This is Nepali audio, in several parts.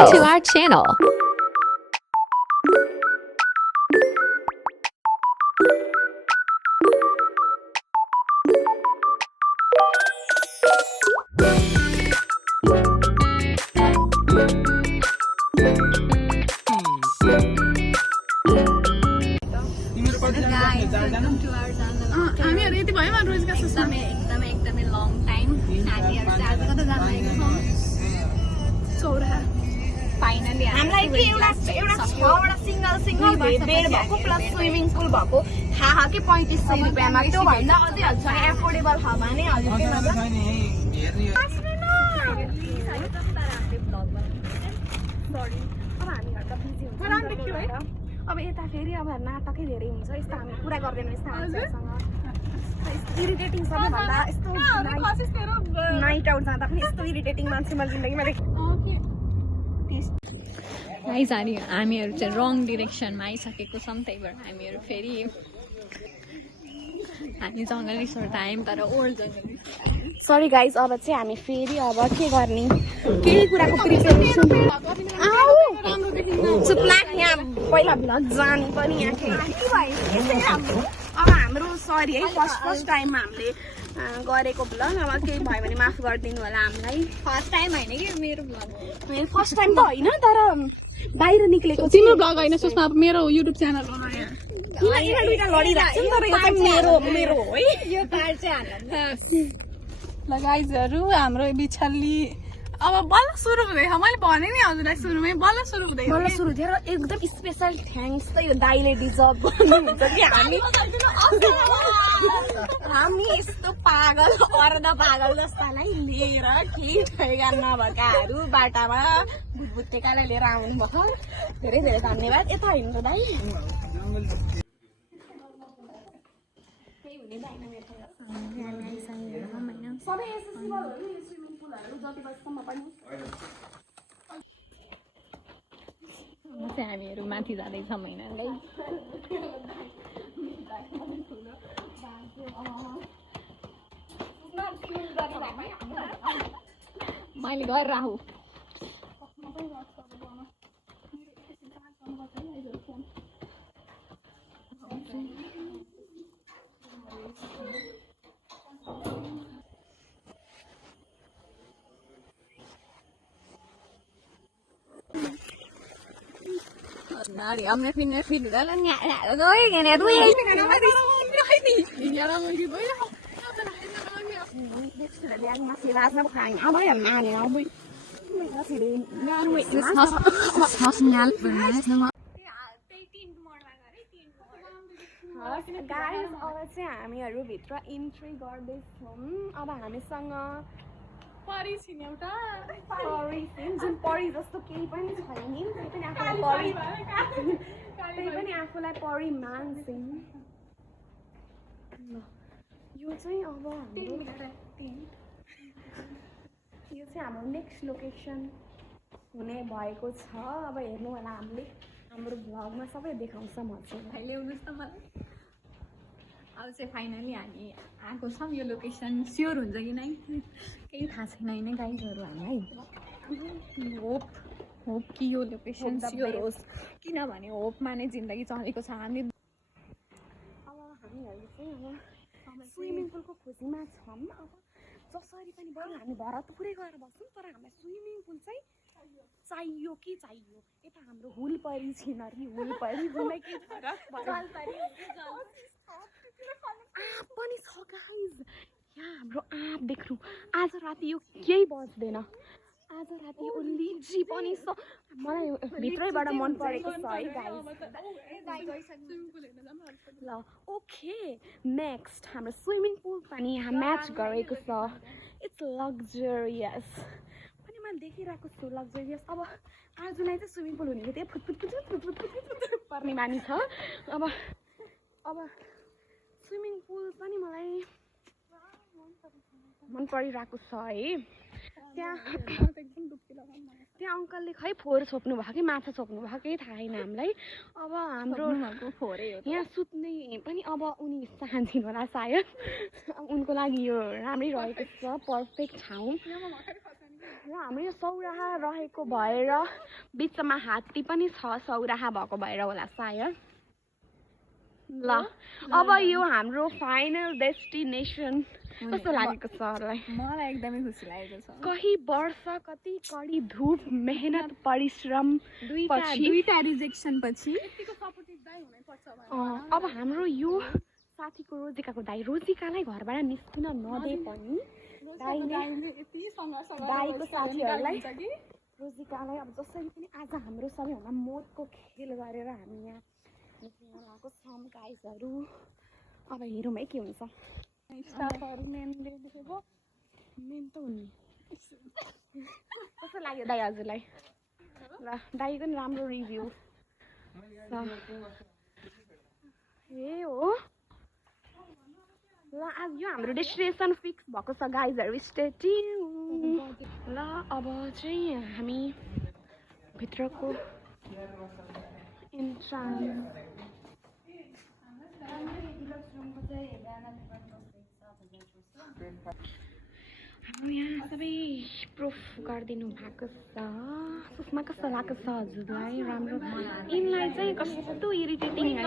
Subscribe to our channel. हामीहरु यति भयो मा रोजका एकदमै लङ टाइम हामीहरु चाहिँ आज कता जान लागेको छौं चौराहा फाइनली हामीलाई के एउटा छवटा सिंगल बेड भएको प्लस स्विमिङ पुल भएको थाहा के 3500 रुपैयाँमा त्यो भन्दा अझै हजुर एफोर्डेबल छ भने हजुर के मजा अब यता फेरि अब नाटकै धेरै हुन्छ यस्तो हामी पुरा गर्दैनौँ यस्तो मान्छेसँग इरिटेटिङ सबैभन्दा यस्तो नाइट आउट जाँदा पनि यस्तो इरिटेटिङ मान्छे मैले जिन्दगीमा गाइस हामीहरु चाहिँ रङ डिरेक्सनमा आइसकेको छौं त्यही भएर हामीहरु फेरि हामी जंगल रिसोर्ट आयौं तर ओल्ड जंगल सरी गाइज अब चाहिँ हामी फेरि अब के गर्ने केही कुराको प्रिपरेसन प्लान यहाँ पहिला भ्लग जाने पनि यहाँ अब हाम्रो सरी है फर्स्ट टाइममा हामीले गरेको भ्लग अब केही भयो भने माफ गरिदिनु होला हामीलाई फर्स्ट टाइम हैन कि मेरो भ्लग फर्स्ट टाइम त होइन तर बाहिर निक्लेको तिम्रो भ्लग होइन सुषमा मेरो युट्युब च्यानल हो दुईटा लडिरहेको छ तर यो चाहिँ मेरो हो है यो पार्ट चाहिँ हाल्नु ल गाइजहरु हाम्रो बिछल्ली अब बल्ल सुरु हुँदैछ मैले भने नि हजुरलाई सुरुमै बल्ल सुरु हुँदैछ बल्ल सुरु थियो र एकदम स्पेशल थ्याङ्क्स त यो दाइले डिजर्भ गर्नुहुन्छ कि हामी यस्तो पागल अर्ध पागल जस्तालाई लिएर केही ठेगा नभएकाहरू बाटामा बुटबुटेकालाई लिएर आउनु भयो धेरै धेरै धन्यवाद यता हिँड्नु त दाइ सबै एसेसिबल हो नि स्विमिङ पुलहरू जति बजीसम्म पनि हामीहरु माथि जाँदैछौँ हैन मैले घर राहु Nari, हमने फिर डाला नहीं दोई कहने दोई यार मैले भयो yang masih rasa bukan apa yang aneh apa masih deh sinyal benar semua guys अब चाहिँ हामीहरु भित्र इन्ट्री गर्दैछौँ अब हामीसँग परी छिन् एउटा परी छिन् जुन परी जस्तो केही पनि छैन नि त्यही पनि आफूलाई परी मान्छन् यो चाहिँ अब यो चाहिँ हाम्रो नेक्स्ट लोकेसन हुने भएको छ अब हेर्नु होला हाम्रो भ्लगमा सबै देखाउँछ मजाले भाइ ल्याउनुस् त मलाई अब चाहिँ फाइनली हामी आएको छौँ यो लोकेसन स्योर हुन्छ कि नै केही थाहा छैन हैन गाइजहरु हामीलाई होप कि यो लोकेसन स्योर होस् किनभने होपमा नै जिन्दगी चलेको छ हामी अब हामीहरु चाहिँ अब स्विमिङ पुलको खोजीमा छौँ अब जसरी पनि बरु हामी भरतपुरै गएर बस्छौँ तर हामीलाई स्विमिङ पुल चाहिँ चाहियो कि चाहियो यता हाम्रो हुल परी छिन् अरे हुल परी जुनै के आँप पनि छ गाइज यहाँ हाम्रो आँप देख्नु आज राति यो केही बज्दैन आज राति यो लिची पनि छ मलाई भित्रैबाट मन परेको छ है गाइज ल ओके नेक्स्ट हाम्रो स्विमिङ पुल पनि यहाँ म्याच गरेको छ इट्स लग्जरियस पनि मैले देखिरहेको छु लग्जरियस अब आज नै चाहिँ स्विमिङ पुल हुनेको थियो फुट पर्ने बानी छ अब स्विमिङ पुल पनि मलाई मन परिरहेको छ है त्यहाँ अङ्कलले खै फोहोर छोप्नु भयो कि माछा छोप्नु भयो केही थाहा छैन हामीलाई अब हाम्रो यहाँ सुत्ने पनि अब उनी चाहन्छन् होला सायद उनको लागि यो राम्रै रहेको छ पर्फेक्ट ठाउँ र हाम्रो यो सौराहा रहेको भएर बिचमा हात्ती पनि छ, सौराहा भएको भएर होला सायद। ल अब यो हाम्रो फाइनल डेस्टिनेसन कस्तो लागेको छहरूलाई? मलाई एकदमै खुसी लागेको छ। कही वर्ष कति कडी धुप मेहनत परिश्रम दुईटा रिजेक्सन पछि अब हाम्रो यो साथीको रोजिकाको दाइ, रोजिकालाई घरबाट निस्किन नदे पनि दाइको साथीहरूलाई रोजिकालाई अब जसरी पनि आज हाम्रो सबैभन्दा मौतको खेल गरेर हामी यहाँ निस्किन लागेको छौँ गाइजहरू। अब हेरौँ है के हुन्छ। स्टाफहरू मेनले देखेको मेन त हुने कस्तो लाग्यो दाइ हजुरलाई? ल दाइको नि राम्रो रिभ्यू ए हो। ल आज यो हाम्रो डेस्टिनेसन फिक्स भएको छ गाइजहरू, स्टे ट्युन। ल अब चाहिँ हामी भित्रको इन्ट्रान्स हाम्रो यहाँ सबै प्रुफ गरिदिनु भएको छ। सुषमा कस्तो लागेको छ हजुरलाई? राम्रो। यिनलाई चाहिँ कस्तो इरिटेटिङ है,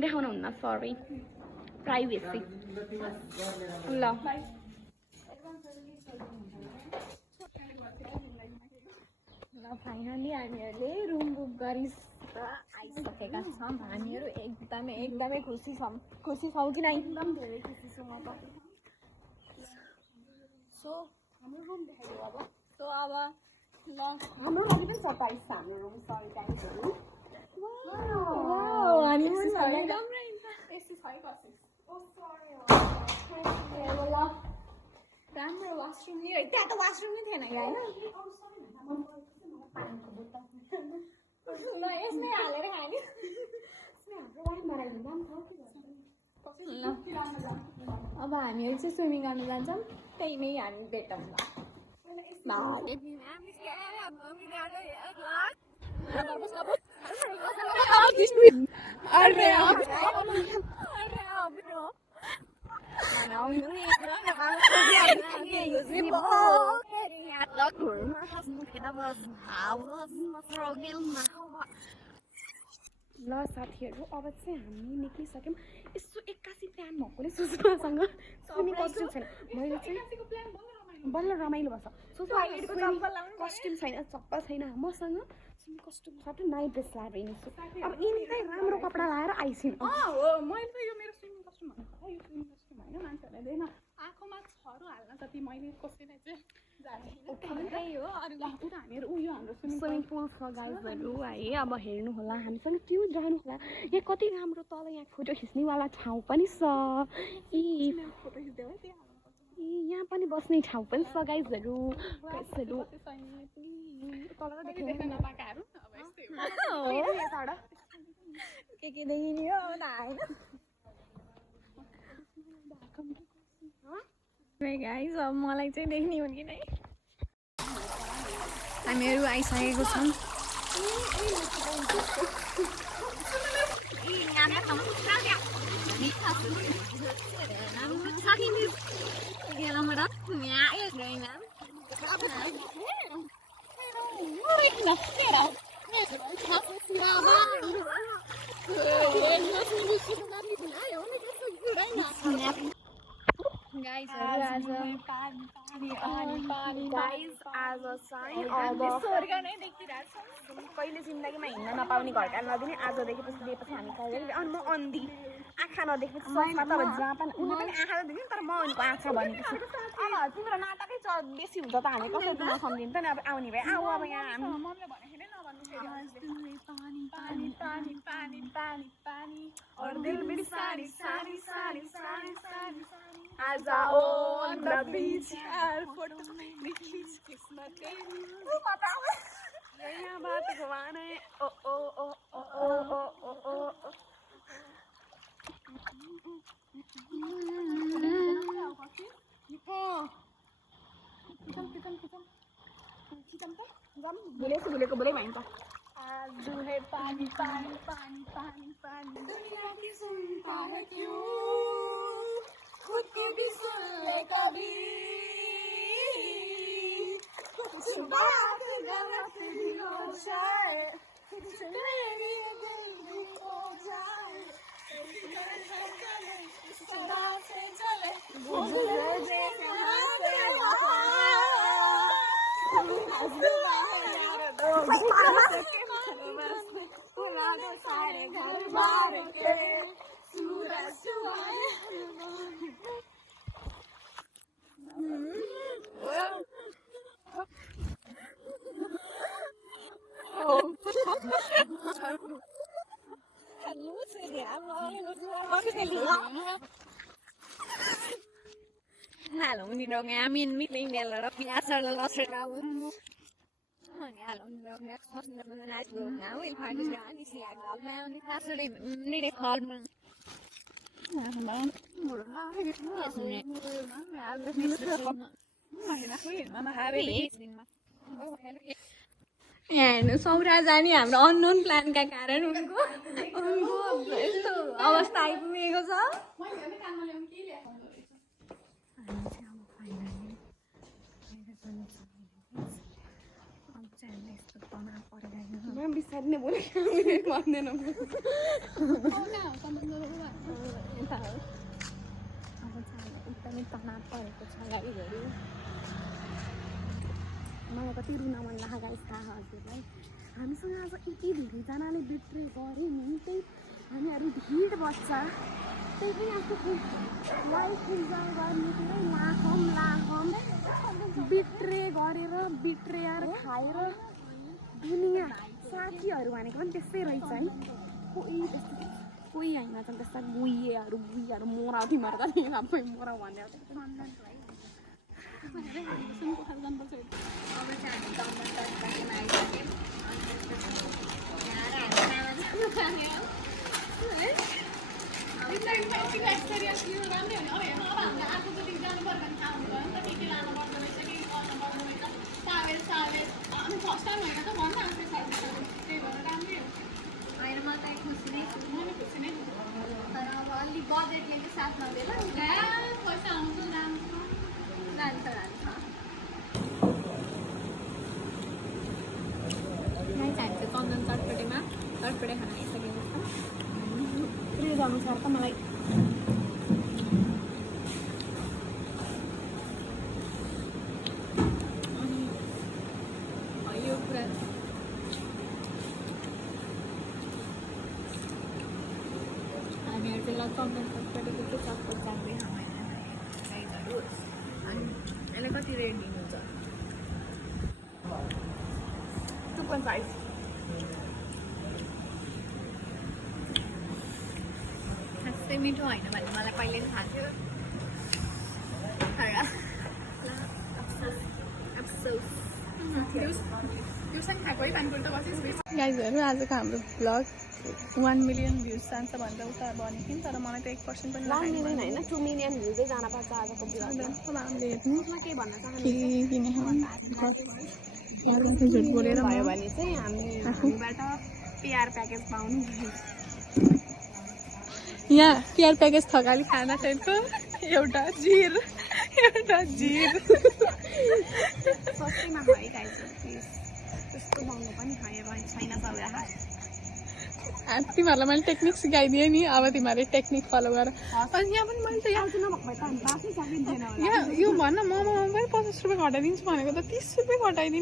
देखाउनुहुन्न, सरी प्राइभेसी। ल फाइनली हामीहरूले रुम बुक गरि आइसकेका छौँ। हामीहरू एकदमै खुसी छौँ कि नै? एकदम धेरै खुसी छु म त। सो हाम्रो रुम देखाइदियो अब। सो अब ल हाम्रो रुम पनि सरप्राइज छ। हाम्रो रुम सरप्राइजहरू राम्रो वासरुम नि है, त्यहाँ त वासरुम नै थिएन क्या होइन? ल यसमै हालेर खाने। अब हामीहरू चाहिँ स्विमिङ गर्न जान्छौँ, त्यहीमै हामी भेटौँ ल। ल साथीहरू अब चाहिँ हामी निक्लिसक्यौँ। यसो एक्कासी प्लान भएकोले सुषमासँग स्विमिङ कस्ट्युम छैन। मैले चाहिँ बल्ल रमाइलो भएछ। कस्ट्युम छैन, चप्पल छैन मसँग। स्विमिङ कस्ट्युम साथै नाइट ड्रेस लगाएर हिँड्छु। अब यिनी चाहिँ राम्रो कपडा लगाएर आइसिन्। हो मैले त यो मेरो स्विमिङ कस्ट्युम भनेको यो स्विमिङ कस्ट्युम होइन, मान्छेहरूले देख्न आँखामा छहरू हाल्न जति मैले कसैलाई चाहिँ त्यही हो। अरू त हामीहरू उयो हाम्रो स्विमिङ पुल छ गाइजहरू है। अब हेर्नु होला, हामीसँग त्यो जानु होला। यहाँ कति राम्रो तल यहाँ फोटो खिच्नेवाला ठाउँ पनि छ। यहाँ पनि बस्ने ठाउँ पनि छ गाइजहरू। के देखिने हो होइन गाइस? अब मलाई चाहिँ देख्ने हो कि नै? हामीहरू आइसकेको छौँ। आज चाहिँ अब कहिले जिन्दगीमा हिँड्न नपाउने घरका नदिने, आज देखेपछि दिएपछि हामी कहिले। अनि म अन्धी आँखा नदेखेपछि ससमा त अब जहाँ पनि उनी पनि आँखा त देख्यो, तर म उनको आँखा भनेको छु। अब तिम्रो नाटकै बेसी हुन्छ त हामी कसरी त नसम्झिन्छ नि। अब आउने भए आऊ। अब यहाँ हामी आज on the beach our photo यहाँ बात घुमाने ओ ओ ओ ओ ओ ओ ओ ओ भुलेको बोले भन्छ। आज है पानी पानी पानी पानी पानी, दुनिया की सुनता है क्यों, खुद की भी सुन ले कभी। Halo menidong amin meeting dalam biasa lelos sekali. Halo menidong ekspos menaik ngawil pagi sekali sih agak mau nih hasil ini deh kolmen. यहाँ सौरा जाने हाम्रो अननोन प्लानका कारण उनको यस्तो अवस्था आइपुगेको छ बिसार्ने बोले भन्दैन एकदमै तनाव परेको छ गाडीहरू मलाई कति रुन मन लाग्यो गाइस थाहा हजुरलाई हामीसँग आज यति धेरैजनाले बिट्रे गरे नि त्यही हामीहरू भिड बस्छ त्यही पनि आफ्नो लाइफ इन्जोय गर्ने पुरै लाखौँ बिट्रे गरेर बिट्रेयर खाएर दुनियाँ साथीहरू भनेको पनि त्यस्तै रहेछ है कोही होइन छन् त्यस्ता गुइहरू मोरा तिमीहरू त सबै मोरा भनेर अब चाहिँ हामी दमन तर्फमा आइसक्यौँ म त खुसी नै छु तर अब अलि बजेटले चाहिँ साथ नदिएर पैसा आउँछ लान्छ हामी चाहिँ चन्दन चटपटेमा चटपटे खाना आइसकेको छ क्रेज अनुसार त मलाई यो कुरा हामीहरू चाहिँ ल चन्दन चटपटेको चाहिँ चटपट चाख्दै खाँदैहरू अनि यसलाई कति रेट दिनुहुन्छ 2.5 खासै मिठो होइन भने मलाई पहिले पनि थाहा थियो गाइजहरू आजको हाम्रो भ्लग 1 मिलियन भ्युज जान्छ भनेर उता भनेको थियौँ तर मलाई त 1% पनि 1 मिलियन होइन 2 मिलियन भ्युजै जान पर्छ आजको ब्लगमा अब हामीले हेर्नु के भन्न चाहन्छु झुट बोलेर भयो भने चाहिँ हामीबाट PR प्याकेज पाउनु यहाँ PR प्याकेज थकाली खाँदाखेरिको एउटा जिर सस्तैमा भयो गाइस प्लिज त्यस्तो महँगो पनि छैन सौरा तिमीहरूलाई मैले टेक्निक सिकाइदिएँ नि अब तिमीहरूले टेक्निक फलो गर अनि यहाँ पनि मैले त यहाँ यो भन मोमोमा पनि 50 रुपियाँ घटाइदिन्छु भनेको त 30 रुपियाँ घटाइदिने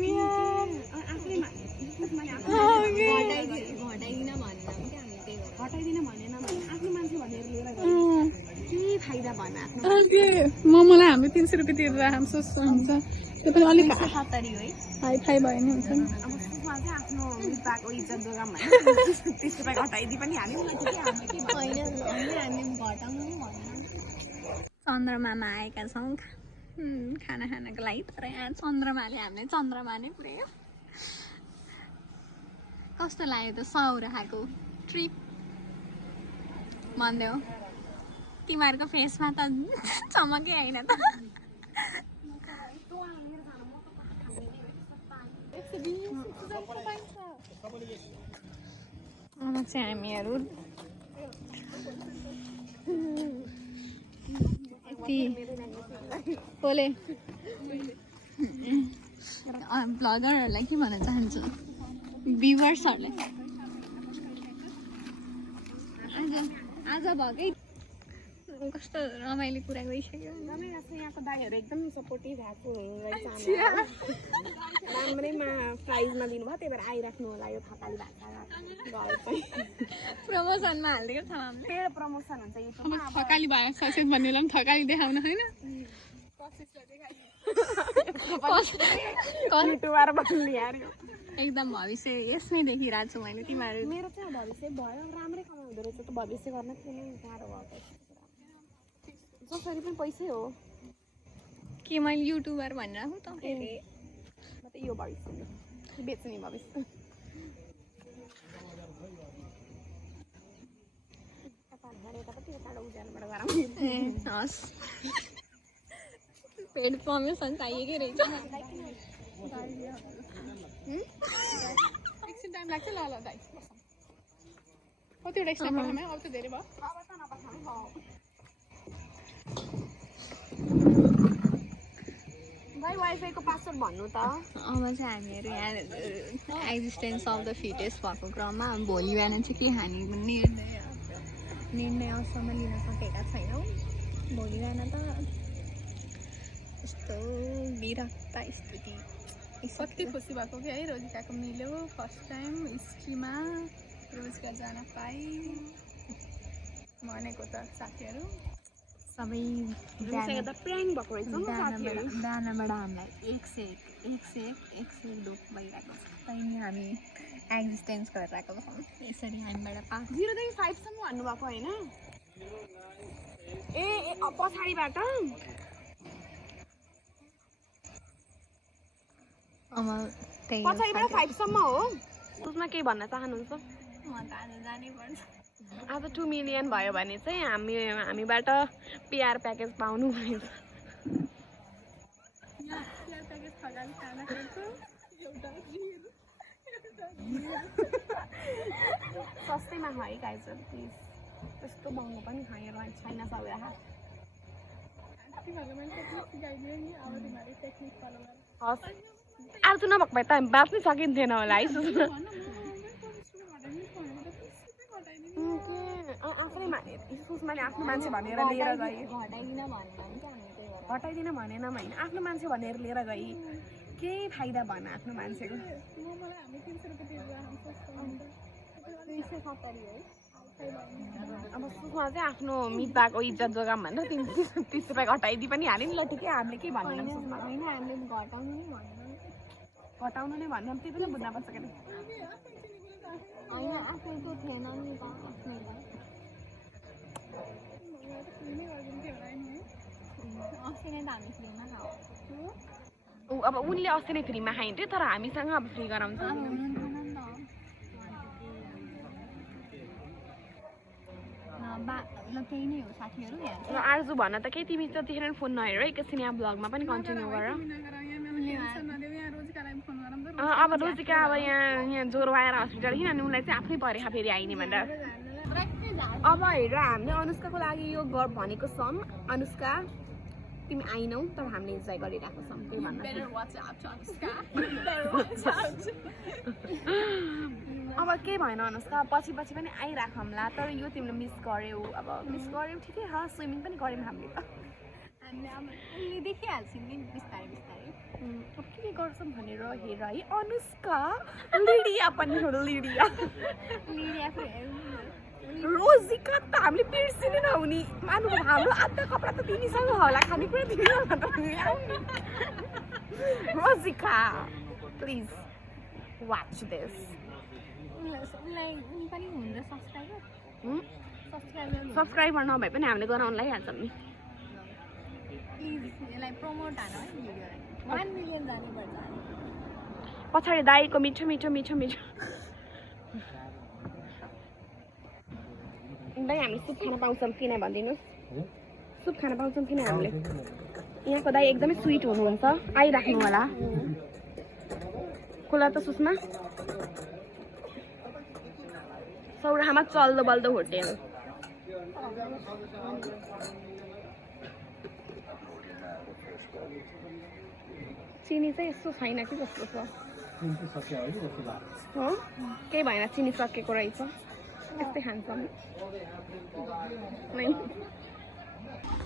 मोमोलाई हामीले 300 रुपियाँ तिरेर हाम्रो सोच्नु हुन्छ त्यो पनि अलिक हाई फाई भयो नि हुन्छ नि चन्द्रमामा आएका छौँ खाना खानको लागि तर यहाँ चन्द्रमाले हामीले चन्द्रमा नै पुऱ्यायो कस्तो लाग्यो त सौराहाको ट्रिप भनिदेऊ तिमीहरूको फेसमा त चमकै होइन त अब चाहिँ हामीहरू बोले ब्लगरहरूलाई के भन्न चाहन्छु भ्युवर्सहरूलाई आज भएकै कस्तो रमाइलो कुरा गइसक्यो यहाँको दाइहरू एकदम सपोर्टिभ भएको हुनुहुँदैछ राम्रैमा प्राइजमा दिनुभयो त्यही भएर आइराख्नु होला यो थकाली भाषा घर चाहिँ प्रमोसनमा हालिदिएको छ हामीले फेरि प्रमोसन हुन्छ युट्युबमा थकाली भयो सचेत भन्नेलाई पनि थकाली देखाउन होइन युट्युबर बन्ने यार एकदम भविष्य यसमै देखिरहेको छु मैले तिमीहरू मेरो चाहिँ भविष्य भयो राम्रै कमाउँदो रहेछ त भविष्य गर्न किन गाह्रो भयो जसरी पनि पैसै हो के मैले युट्युबर भनिरहेको त म त यो भविष्य बेच्ने भविष्य हस् पेड प्रमोसन चाहिएकै रहेछ एकछिन टाइम लाग्छ ल दाइ कतिवटा एक्सट्रा अब त धेरै भयो भाइ वाइफाईको पासवर्ड भन्नु त अब चाहिँ हामीहरू यहाँ एक्जिस्टेन्स अफ द फिटेस्ट भएको क्रममा भोलि बिहान चाहिँ के खाने निर्णयसम्म लिन सकेका छैनौँ भोलि बिहान त यस्तो विरक्त स्थिति कति खुसी भएको कि है रोजिकाको मिल्यो फर्स्ट टाइम हिस्ट्रीमा रोजिका जान पाएँ भनेको त साथीहरू सबै प्र्याङ भएको रहेछ बिहानबाट हामीलाई एक से एक दुःख भइरहेको छ तैँले हामी एक्जिस्टेन्स गरिरहेको छौँ यसरी हामीबाट 0 देखि 5 सम्म भन्नुभएको होइन ए पछाडिबाट अब त्यही पछाडिबाट 5 सम्म हो उसमा केही भन्न चाहनुहुन्छ म त आज जानै पर्छ आज 2 मिलियन भयो भने चाहिँ हामीबाट पिआर प्याकेज पाउनु हुनेछ सस्तैमा है गाइजर प्लिज त्यस्तो महँगो पनि खाएर छैन सबै हस् आज नभएको भए त हामी बाँच्नै सकिन्थेन होला है आफैले माने सुषमाले आफ्नो मान्छे भनेर लिएर गए हटाइदिन भनेन होइन आफ्नो मान्छे भनेर लिएर गए केही फाइदा भएन आफ्नो मान्छेको अब सुषमा चाहिँ आफ्नो मिताको इज्जत जोगाम भनेर 30 रुपियाँ घटाइदिए पनि हाल्यो नि ल ठिकै हामीले के भन्दैनौँ सुषमा होइन हामीले घटाउनु नै भन्दैनौँ त्यो पनि बुझ्न पर्छ के होइन आफैको थिएन नि त अस्ति नै त हामी फ्रीमा खाऊ अब उनले अस्ति नै फ्रीमा खाइन्थ्यो तर हामीसँग अब फ्री गराउँछ त्यही नै हो साथीहरू ल आर्जु भन त केही तिमी त्यतिखेर फोन नहेर एकैछिन यहाँ ब्लगमा पनि कन्टिन्यू गर अब रोजिका अब यहाँ ज्वरो आएर हस्पिटल किन अनि उनलाई चाहिँ आफ्नै परेखा फेरि आइने भनेर अब हेर हामीले अनुष्काको लागि यो भनेको छौँ अनुष्का तिमी आइनौ तर हामीले इन्जोय गरिरहेको छौँ त्यही भन्न अब केही भएन अनुष्का पछि पनि आइराखौँला तर यो तिमीले मिस गर्यौ अब मिस गर्यौ ठिकै छ स्विमिङ पनि गऱ्यौँ हामीले त हामीले देखिहाल्छौँ नि बिस्तारै बिस्तारै अब के गर्छौँ भनेर हेर है अनुष्का लिडिया पनि हो लिडिया रोजिका त हामीले बिर्सिनै नहुने मानु हाम्रो आधा कपडा त तिमीसँग होला खानेकुरा तिमीसँग त रोजिका प्लिज वाच दिस सब्सक्राइबर नभए पनि हामीले गराउन लागिहाल्छौँ नि पछाडि दाईको मिठो दाई हामीले सुप खान पाउँछौँ किन भनिदिनुहोस् सुप खान पाउँछौँ किन हामीले यहाँको दाई एकदमै स्विट हुनुहुन्छ आइराख्नु होला खोला त सुषमा सौराहामा चल्दो बल्दो होटेल चिनी चाहिँ यस्तो छैन कि जस्तो छ हो केही भएन चिनी सकेको रहेछ यस्तै खान्छ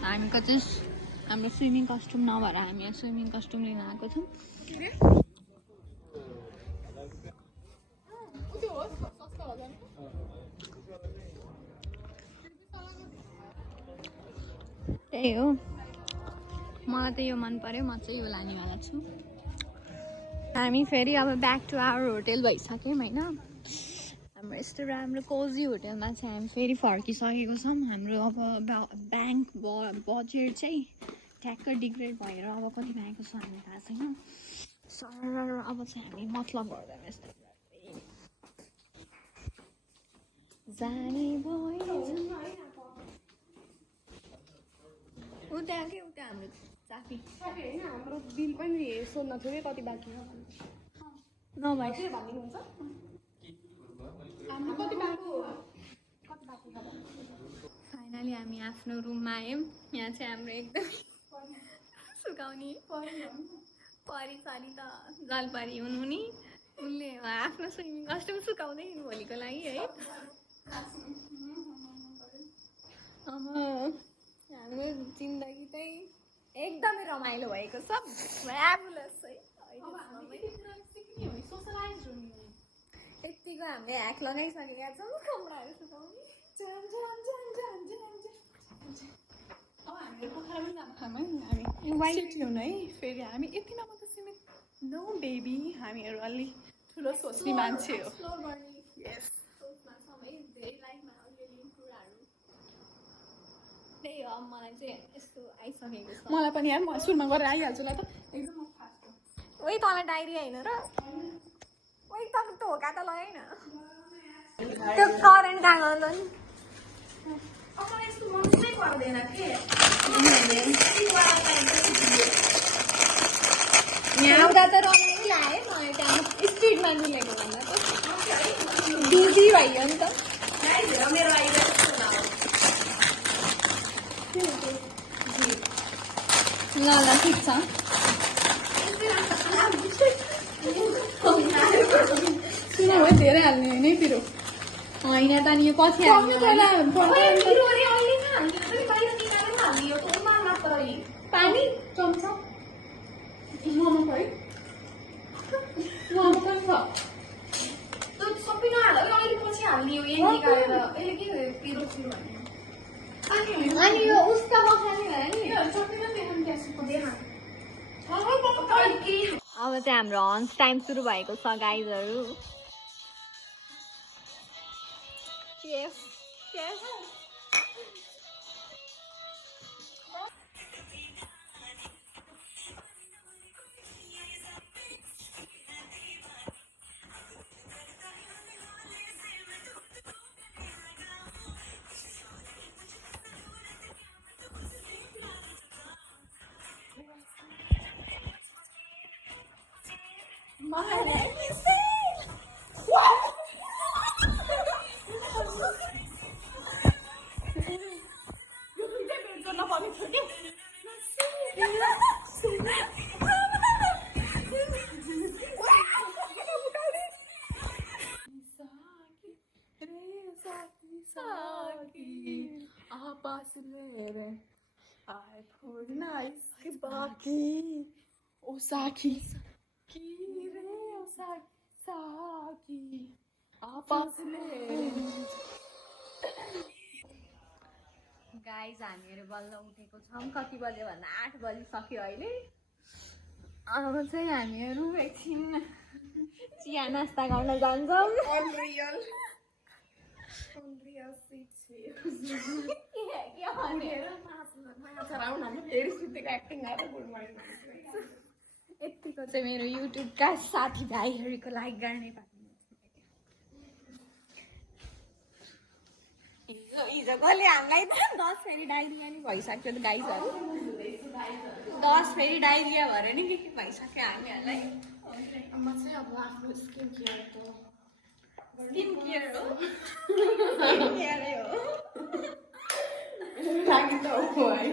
हामीको चाहिँ हाम्रो स्विमिङ कस्ट्युम नभएर हामी यहाँ स्विमिङ कस्ट्युम लिन आएको छौँ त्यही हो मलाई त यो मन पर्यो म चाहिँ यो लानेवाला छु हामी फेरि अब ब्याक टु आवर होटेल भइसक्यौँ होइन हाम्रो यस्तो राम्रो कोजी होटेलमा चाहिँ हामी फेरि फर्किसकेको छौँ हाम्रो अब ब्याङ्क बजेट चाहिँ ठ्याक्क डिग्रेड भएर अब कति भएको छ हामीलाई थाहा छैन सर अब चाहिँ हामी मतलब गर्दैन यस्तो जाने भयो उता के उता हाम्रो साथी होइन हाम्रो बिल पनि सोध्न थियो कति बाँकी छ नभए भनिदिनुहुन्छ हाम्रो कति बाँकी छ फाइनली हामी आफ्नो रुममा आयौँ यहाँ चाहिँ हाम्रो एकदमै सुकाउने परी सारी त जलपरी हुनु नि उनले आफ्नो स्विमिङ कस्ट्युम सुकाउँदै भोलिको लागि है अब हाम्रो जिन्दगी चाहिँ एकदमै रमाइलो भएको छ फ्याबुलस है यतिको हामीले ह्याक लगाइसकेका छौँ कपडाहरू सुकाउने अब हामीले पोखरा पनि जानु खाम है हामी सेफ्टी हुनु है फेरि हामी यतिमा मात्रै सीमित नो बेबी हामीहरू अलि ठुलो सोच्ने मान्छे हो एक्सप्लोर गर्ने यस सोचमा छौँ है धेरै लाइफमा अलिअलि कुराहरू त्यही हो अब मलाई चाहिँ यस्तो आइसकेको छ मलाई पनि यार म सुरुमा गरेर आइहाल्छु ल त एकदम फास्ट ओइ तँलाई डायरी होइन र ओइ त ढोका त लगाइन त्यो करेन्ट कहाँ गर्नु नि आउँदा त रमाइलो लाग्यो मलाई त्यहाँ स्पिडमा मिलेको भन्दा त बिजी भइयो नि त ल ल ठिक छ सुन है धेरै हाल्ने होइन है पिरो होइन त नि यो पछि हाल्नु पानी चम्चा मोमो है मोमो पनि छ अनि यो उस्ता बसाल्ने भयो नि अब चाहिँ हाम्रो हन्स टाइम सुरु भएको छ गाइजहरू गाइज हामीहरू बल्ल उठेको छौँ कति बज्यो भन्दा 8 बजिसक्यो अहिले अब चाहिँ हामीहरू एकछिन चिया नास्ता गर्न जान्छौँ यतिको चाहिँ मेरो युट्युबका साथीभाइहरूको लाइक गर्ने हिजो कसले हामीलाई 10 फेरि डाइरिया नि भइसक्यो गाइजहरू 10 फेरि डाइरिया भएर नि के भइसक्यो हामीहरूलाई म चाहिँ अब आफ्नो स्किन केयर स्किन केयर हो लागि त हो है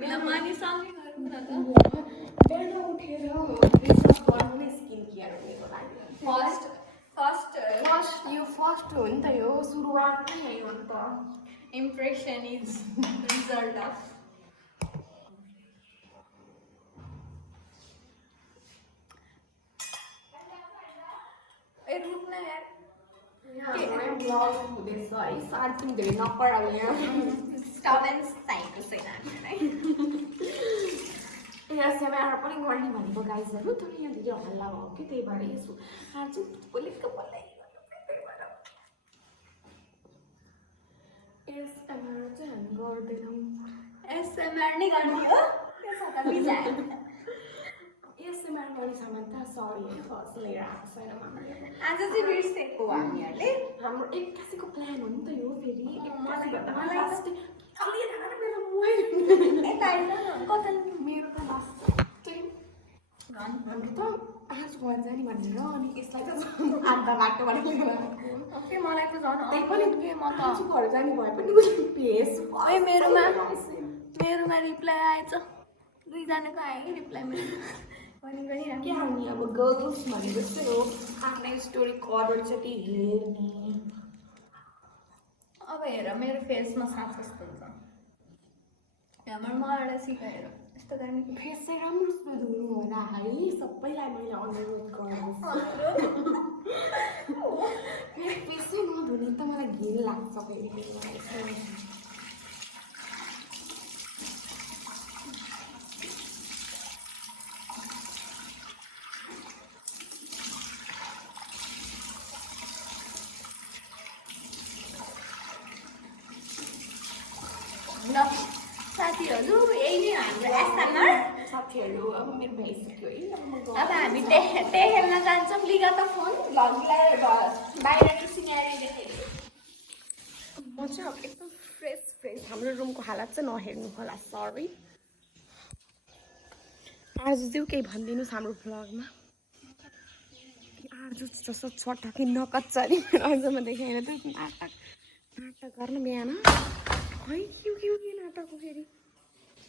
बिना मानिस आउने बिहान उठेर फेसवास गर्नु नै स्किन केयर हुनेको लागि फर्स्ट फर्स्ट हो नि त यो सुरुवात नै यही हो नि त impression is result of रुक्न यार ब्लग हुँदैछ है सार्टिङ धेरै नपराउने स्टबेन्स चाहिएको छैन हामीलाई एसएमआर पनि गर्ने भनेको गाइजहरू तर यहाँ धेरै हल्ला भयो कि त्यही भएर यसो आज बोलेको एसएमआर चाहिँ हामी गर्दैनौँ एसएमआर नै गर्ने हो त्यसो त मिलायो एसएमआर गर्ने सामान त सरी है फर्स्ट लिएर आएको छैन हाम्रो आज चाहिँ बिर्सेको हामीहरूले हाम्रो एक्कासीको प्लान हो नि त यो फेरि मलाई कता मेरो त लास्ट हाम्रो त आज घर जाने भनेर अनि यसलाई त आधा बाटो भनेर ओके मलाई त झन् त्यही पनि म त आज घर जाने भए पनि भेस ओइ मेरोमा रिप्लाई आएछ दुईजनाको आयो रिप्लाई मेरो गरिरहेको के हामी अब गर्ल्स भनेको चाहिँ हो आफ्नै स्टोरी कभरचोटि हेर्ने अब हेर मेरो फेसमा साथ कस्तो हुन्छ हाम्रो मलाई सिकाएर यस्तो गर्ने फेस चाहिँ राम्रोसँग धुनु होला है सबैलाई मैले अनुरोध गर्छु फेरि फेसै नधुने त मलाई घिन लाग्छ फेरि साथीहरू यही नै हाम्रो एसएमआर साथीहरू अब मेरो भ्याइसक्यो है अब हामी खेल्न जान्छौँ लिगा त फोन भगलाई बाहिरको सिनेरी देखेर म चाहिँ अब एकदम फ्रेस हाम्रो रुमको हालत चाहिँ नहेर्नु होला सरी आज चाहिँ केही भनिदिनुहोस् हाम्रो भ्लगमा आज जस्तो छोटा कि नकच्चरी अझमा देखेन त नाटक गर्न बिहान खै के नाटक हो फेरि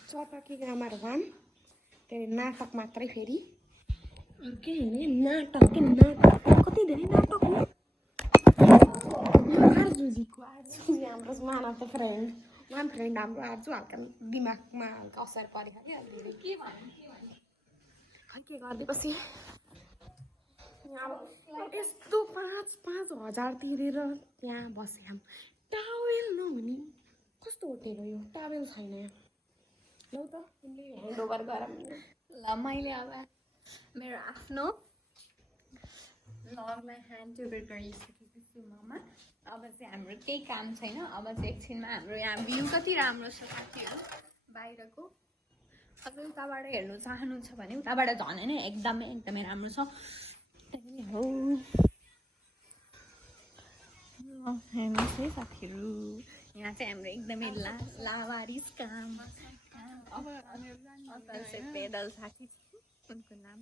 चटकी ग्रामर 1 त्यही नाटक मात्रै फेरि अर्कै होइन नाटक कति धेरै नाटक हो आर्जुजीको हाम्रो मानव त फ्रेन्ड वान फ्रेन्ड हाम्रो आर्जु हल्का दिमागमा हल्का असर परिहाल्यो के भन्नु खै के गरिदिएपछि अब यस्तो 5,000 तिरेर त्यहाँ बस्यौँ टावेल नहुने कस्तो होटेल हो यो टावेल छैन लौ त तिमीले ह्यान्ड ओभर गर ल मैले अब मेरो आफ्नो ब्लगलाई ह्यान्ड ओभर गरिसकेको छु ममा अब चाहिँ हाम्रो केही काम छैन अब चाहिँ एकछिनमा हाम्रो यहाँ भ्यू कति राम्रो छ साथीहरू बाहिरको अब उताबाट हेर्नु चाहनुहुन्छ भने उताबाट झन् होइन एकदमै राम्रो छ त्यही हो हेर्नुहोस् है साथीहरू यहाँ चाहिँ हाम्रो एकदमै लावारिस काम अब अतल चाहिँ पेडल साथी उनको नाम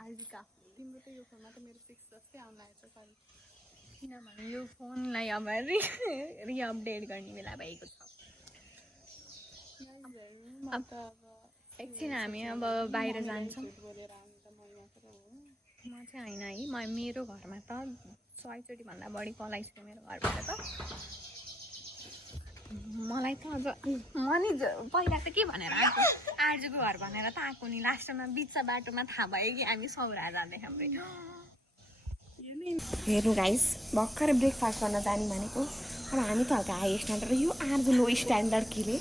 आजिका तिम्रो त यो फोनमा त मेरो 6 जस्तै आउन लागेको छ सरी किनभने यो फोनलाई अब रिअपडेट गर्ने बेला भएको छ एकछिन हामी अब बाहिर जान्छौँ म चाहिँ होइन है मेरो घरमा त 100 चोटिभन्दा बढी पलाइसक्यो मेरो घरबाट त मलाई त अझ म नि पहिला त के भनेर आएको आर्जुको घर भनेर त आएको नि लास्टमा बिच बाटोमा थाहा भयो कि हामी सौरा जाँदै हाम्रो हेर्नु गाइस भर्खरै ब्रेकफास्ट गर्न जाने भनेको अब हामी त हल्का हाई स्ट्यान्डर्ड यो आर्जु लो स्ट्यान्डर्ड केले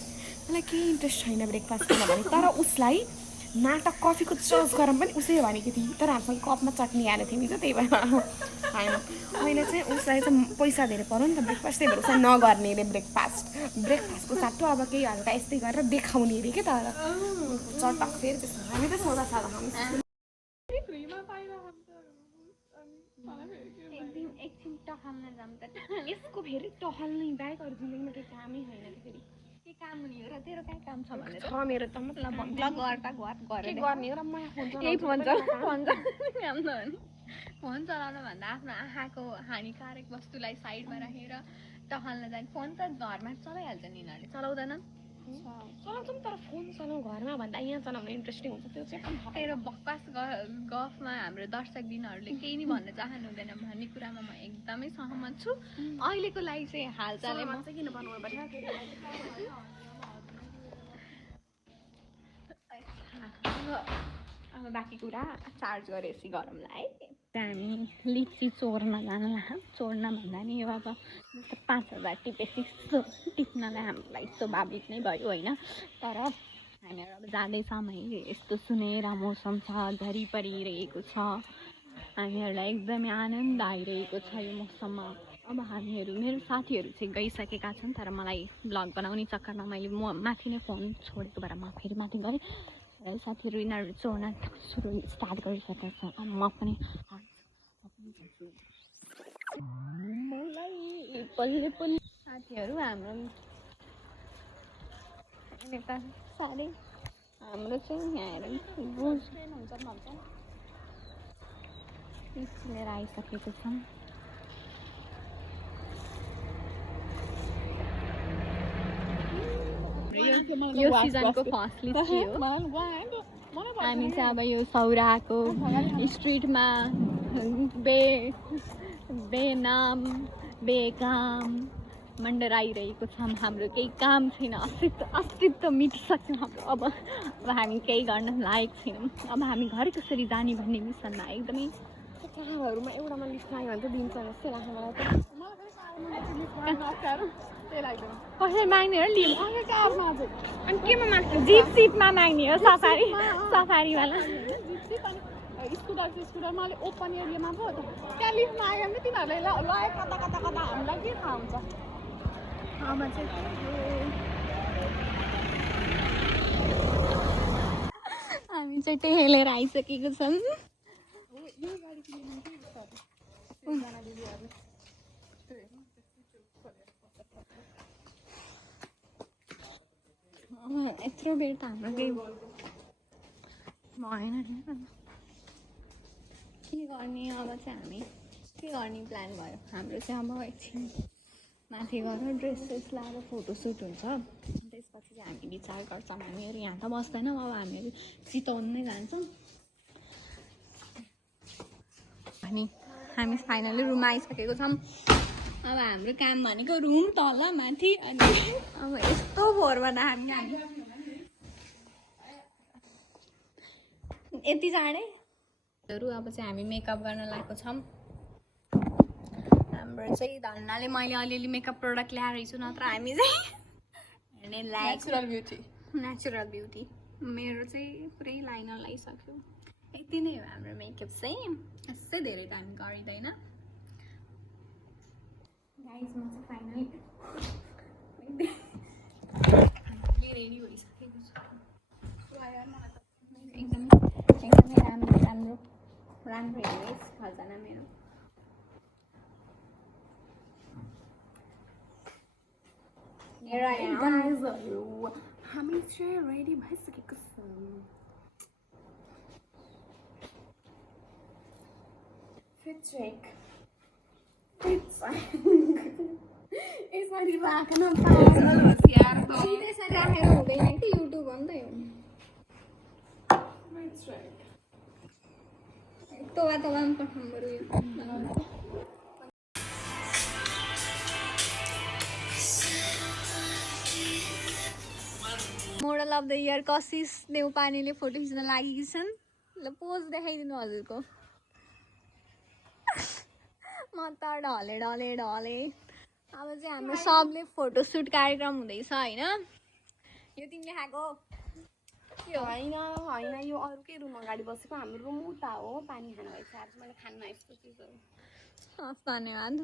मलाई केही इन्ट्रेस्ट छैन ब्रेकफास्ट गर्न भने तर उसलाई नाटक कफीको चर्च गरम पनि उसै भनेको थिएँ तर हामीसँग कपमा चटनी आएर थियो नि त त्यही भएर होइन मैले चाहिँ उसलाई चाहिँ पैसा धेरै पर्यो नि त ब्रेकफास्ट त्यही भएर उसलाई नगर्ने अरे ब्रेकफास्टको साटो अब केही हल्का यस्तै गरेर देखाउने अरे के तर चटक फेरि त्यसमा हामी त सोधा सादा खानु एकछिन टहल्न जाऊँ त यसको फेरि टहल्ने बाहेक अरू जिन्दगीमा केही कामै होइन कि फेरि के काम हुने हो र तेरो कहाँ काम छ भनेर छ मेरो त मतलब के गर्ने र म यही फोन चलाउनु भन्दा आफ्नो आँखाको हानिकारक वस्तुलाई साइडमा राखेर टहल्न जाने फोन त घरमा चलाइहाल्छ नि यिनीहरूले चलाउँदैन चलाउँछौँ तर फोन चलाउँ घरमा भन्दा यहाँ चलाउनु इन्ट्रेस्टिङ हुन्छ त्यो चाहिँ एकदम तेरो बकवास गफमा हाम्रो दर्शक दिनहरूले केही नि भन्न चाहनु हुँदैन भन्ने कुरामा म एकदमै सहमत छु। अहिलेको लागि चाहिँ हालचालै म चाहिँ किन बनाउनु पर्छ अब बाँकी कुरा चार्ज गरेपछि गरौँला है। हामी लिची चोर्न चोर्न भन्दा नि यो अब 5,000 टिपेपछि टिप्नलाई हामीलाई स्वाभाविक नै भयो होइन। तर हामीहरू अब जाँदैछौँ है, यस्तो सुनहरा मौसम छ, झरी परिरहेको छ, हामीहरूलाई एकदमै आनन्द आइरहेको छ यो मौसममा। अब हामीहरू मेरो साथीहरू चाहिँ गइसकेका छन् तर मलाई भ्लग बनाउने चक्करमा मैले म माथि नै फोन छोडेको भएर म फेरि माथि गएँ। साथीहरू यिनीहरू चोर्न स्टार्ट गरिसकेका छन्। अब म पनि पल्ले पल्ले साथीहरू हाम्रो नेपाल साह्रै हाम्रो चाहिँ यहाँ बुझ हुन्छ भन्छ लिएर आइसकेको छौँ। यो सिजनको फर्स्ट लिची हो। हामी चाहिँ अब यो सौराको स्ट्रिटमा बेनाम बेकाम मन्डराइरहेको छौँ। हाम्रो केही काम छैन, अस्तित्व मिटिसक्यो हाम्रो। अब हामी केही गर्न लायक छैनौँ। अब हामी घर कसरी जाने भन्ने मिसनमा एकदमै कहाँहरूमा एउटामा लिस्ट लाग्यो भने चाहिँ दिन्छ जस्तो लाग्छ मलाई त। कसरी माग्ने हो लिम अनि केमा माग्छ जिप सिपमा माग्ने हो सफारीवाला स्कुटर मैले ओपन एरियामा पो त्यहाँ लिफ्टमा आयो भने तिनीहरूले लगायो कता कता कता हामीलाई के थाहा हुन्छ। हामी चाहिँ टेलेर आइसकेको छौँ। यत्रो बेर त हाम्रो केही भएन नि। के गर्ने अब चाहिँ हामी के गर्ने प्लान भयो हाम्रो चाहिँ। अब एकछिन माथि गएर ड्रेसेस लगाएर फोटोसुट हुन्छ, त्यसपछि चाहिँ हामी विचार गर्छौँ। हामीहरू यहाँ त बस्दैनौँ, अब हामीहरू चितवन नै जान्छौँ। अनि हामी फाइनली रुममा आइसकेको छौँ। अब हाम्रो काम भनेको रुम तल माथि। अनि अब यस्तो फोहोरमा हामी यति चाँडै अब चाहिँ हामी मेकअप गर्न लागेको छौँ। हाम्रो चाहिँ धन्नाले मैले अलिअलि मेकअप प्रोडक्ट ल्याएर छु, नत्र हामी चाहिँ हेर्ने नेचुरल ब्युटी। मेरो चाहिँ पुरै लाइनर लगाइसक्यो। यति नै हो हाम्रो मेकअप चाहिँ, यसै धेरै त हामी गरिँदैन। गाइस म चाहिँ फाइनली रेडी भइसकेको छु। एकदमै राम्रो हेर्नुहोस् खजाना मेरो। हामी चाहिँ रेडी भइसकेको छौँ। यसरी राख्न त्यसरी राखेर हुँदैन कि युट्युब भन्दै हो। तोवा पनि पठाउँ बरु यो model of the year Kashish देउपानेले photo खिच्न लागेकी छन्। ल पोज देखाइदिनु हजुरको। म त ढले ढले ढले। अब चाहिँ हाम्रो सबले फोटोसुट कार्यक्रम हुँदैछ होइन। यो तिमीले खाएको होइन यो अरूकै रुम अगाडि बसेको हाम्रो रुम उता हो। पानी खानु भएछ आज मैले खान्न यस्तो चिजहरू। हस् धन्यवाद।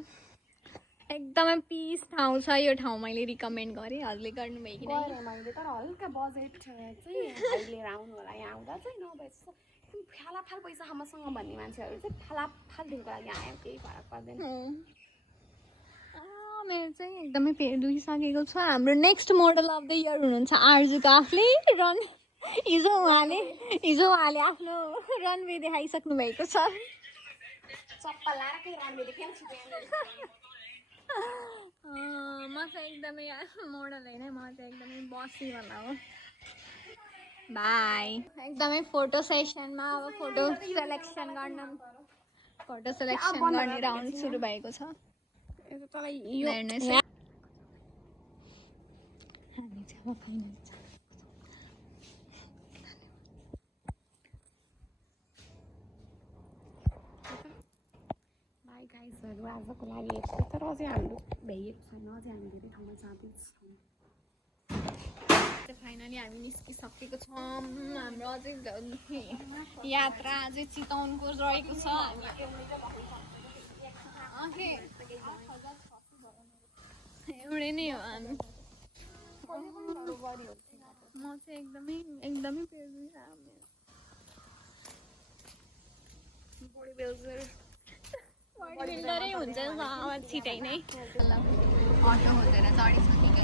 एकदमै पिस ठाउँ छ यो ठाउँ। मैले रिकमेन्ड गरेँ, हजुरले गर्नुभयो कि गरेँ मैले। तर हल्का बजेट चाहिँ लिएर आउनु होला यहाँ आउँदा चाहिँ। नभए फालाफाल पैसा मसँग भन्ने मान्छेहरू चाहिँ फालाफाल दिनको लागि आयो, केही फरक पर्दैन। मेरो चाहिँ एकदमै पेट दुखिसकेको छ। हाम्रो next model of the year हुनुहुन्छ आर्जु काफ्ले। हिजो उहाँले आफ्नो रनवे देखाइसक्नु भएको छ। चप्पल लाएर के रनवे देखाउँछु। म चाहिँ एकदमै मोडल होइन म चाहिँ एकदमै बसीवाला हो बाई एकदमै फोटो सेसनमा अब फोटो सेलेक्सन गर्ने राउन्ड सुरु भएको छ हेर्नुहोस् है। हामी चाहिँ अब फाइनल बाई गाइजहरू आजको लागि यस्तो तर अझै हाम्रो भ्याइएको छैन अझै हामी धेरै ठाउँमा जाँदैछौँ फाइनली हामी निस्किसकेको छौँ हाम्रो अझै यात्रा अझै चिताउनको रहेको छ हामी एउटै नै हो हामी म चाहिँ एकदमै बिल्डरै हुन्छ छिटै नै अटो खोजेर चढिसकेको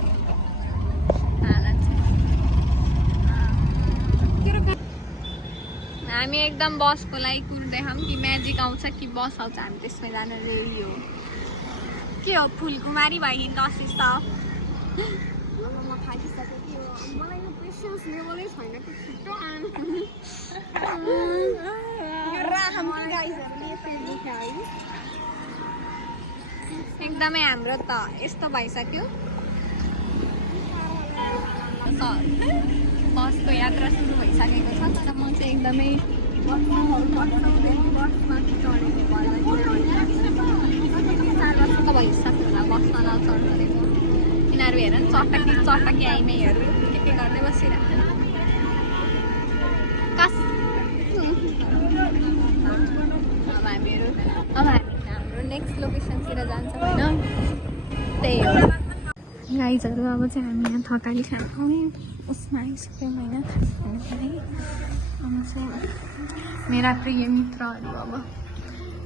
हामी एकदम बसको लागि कुर्दैछौँ कि म्याजिक आउँछ कि बस आउँछ हामी त्यसमा जान रेडी हो के हो फुलकुमारी भइन् कसिस त म थाकिसकेँ कि मलाई यो पेसेन्स लेभलै छैन कि छिटो एकदमै हाम्रो त यस्तो भइसक्यो बसको यात्रा सुरु भइसकेको छ तर म चाहिँ एकदमै भइसक्यो होला बसमा नचढ्नुको यिनीहरू हेर नि चटकी आइमेहरू के गर्दै बसिरहेको अब हाम्रो नेक्स्ट लोकेसनतिर जान्छौँ होइन त्यही हो गाइजहरू अब चाहिँ हामी यहाँ थकाली खाने उसमा आइसक्यौँ होइन खानाको लागि अब चाहिँ मेरा प्रिय मित्रहरू अब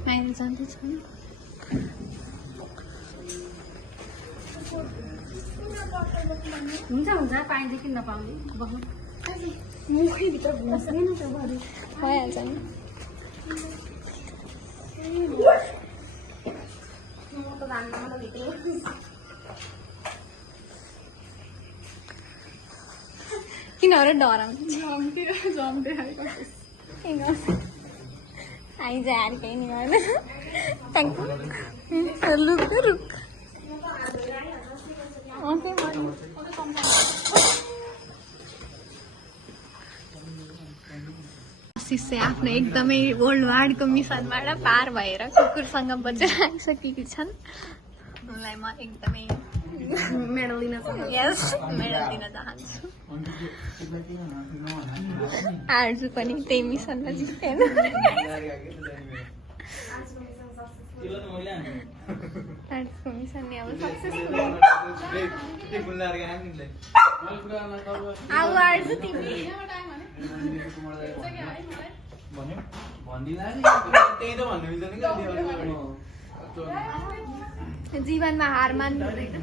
बाहिर जाँदैछन् हुन्छ पाएदेखि नपाउने मुखैभित्र बस्दैन त घरि भइहाल्छ नि किनहरू डराउँछ आइज हार केही नि गर्न रुक शिष्य आफ्नो एकदमै वर्ल्ड वाइडको मिसनबाट पार भएर कुकुरसँग बचेर आइसकेकी छन् उनलाई म एकदमै मेडल दिन चाहन्छु आर्जु पनि त्यही मिसनमा जितेन आर्जुको मिसन नि अब सक्सेसफुल आऊ आर्जु तिमी जीवनमा हार मान्नु हुँदैन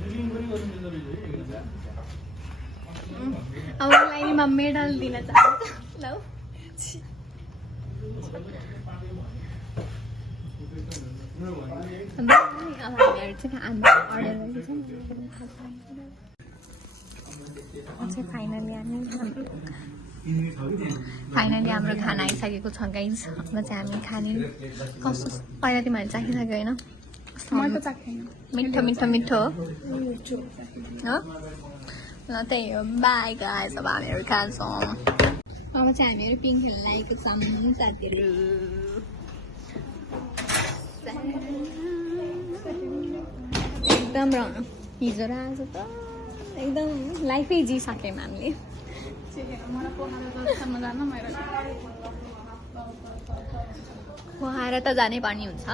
अब उसलाई नि म मेडल दिन चाहन्छु ल हामीहरू चाहिँ अर्डर गरेको फाइनली हाम्रो खाना आइसकेको छ गाइज अब चाहिँ हामी खाने कस्तो पहिला तिमीहरू चाखिसक्यो होइन मिठो हो ल त्यही हो बाई गाइज अब हामीहरू खान्छौँ अब चाहिँ हामीहरू पिङ खेल्न लागेको छौँ साथीहरू एकदम हिजो र आज त एकदम लाइफै जिइसक्यौँ हामीले पोखरा त जानै पर्ने हुन्छ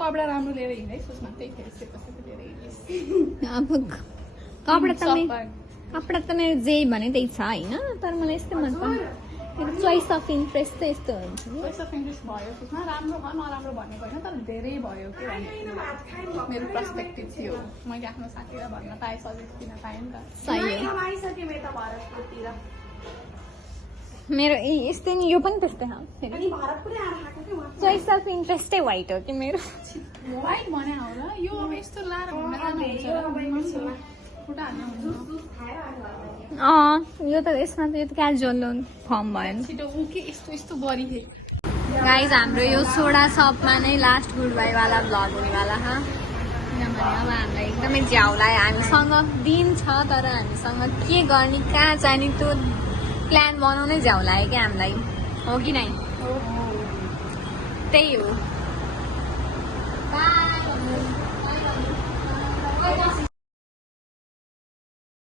कपडा राम्रो लिएर हिँड्दै सोचमा त्यही अब कपडा त मेरो जे भने त्यही छ होइन तर मलाई यस्तै मनपर्छ मेरो चोइस अफ इन्ट्रेस्ट चाहिँ यस्तो हुन्छ चोइस अफ इन्ट्रेस्ट भयो त्यसमा राम्रो भयो नराम्रो भनेको होइन तर धेरै भयो के भन्ने मेरो पर्सपेक्टिभ थियो मैले आफ्नो साथीलाई भन्न पाएँ सजेस्ट दिन पाएँ नि त सही हो मेरो यस्तै नि, यो पनि त्यस्तै हो चोइस अफ इन्ट्रेस्टै वाइट हो कि मेरो। वाइट भने होला यो अब यस्तो लाएर घुम्न जानुहुन्छ खुट्टा हाल्नु यो त यसमा त यो त क्याजुअल फर्म भयो नि। छिटो ऊ के यस्तो यस्तो गरिहे गाइज हाम्रो यो सोडा सपमा नै लास्ट गुड बाईवाला भ्लग हुनेवाला छ, किनभने अब हामीलाई एकदमै झ्याउ लाग्यो। हामीसँग दिन छ तर हामीसँग के गर्ने कहाँ जाने त्यो प्लान बनाउनै झ्याउ लाग्यो क्या हामीलाई, हो कि नै? त्यही हो।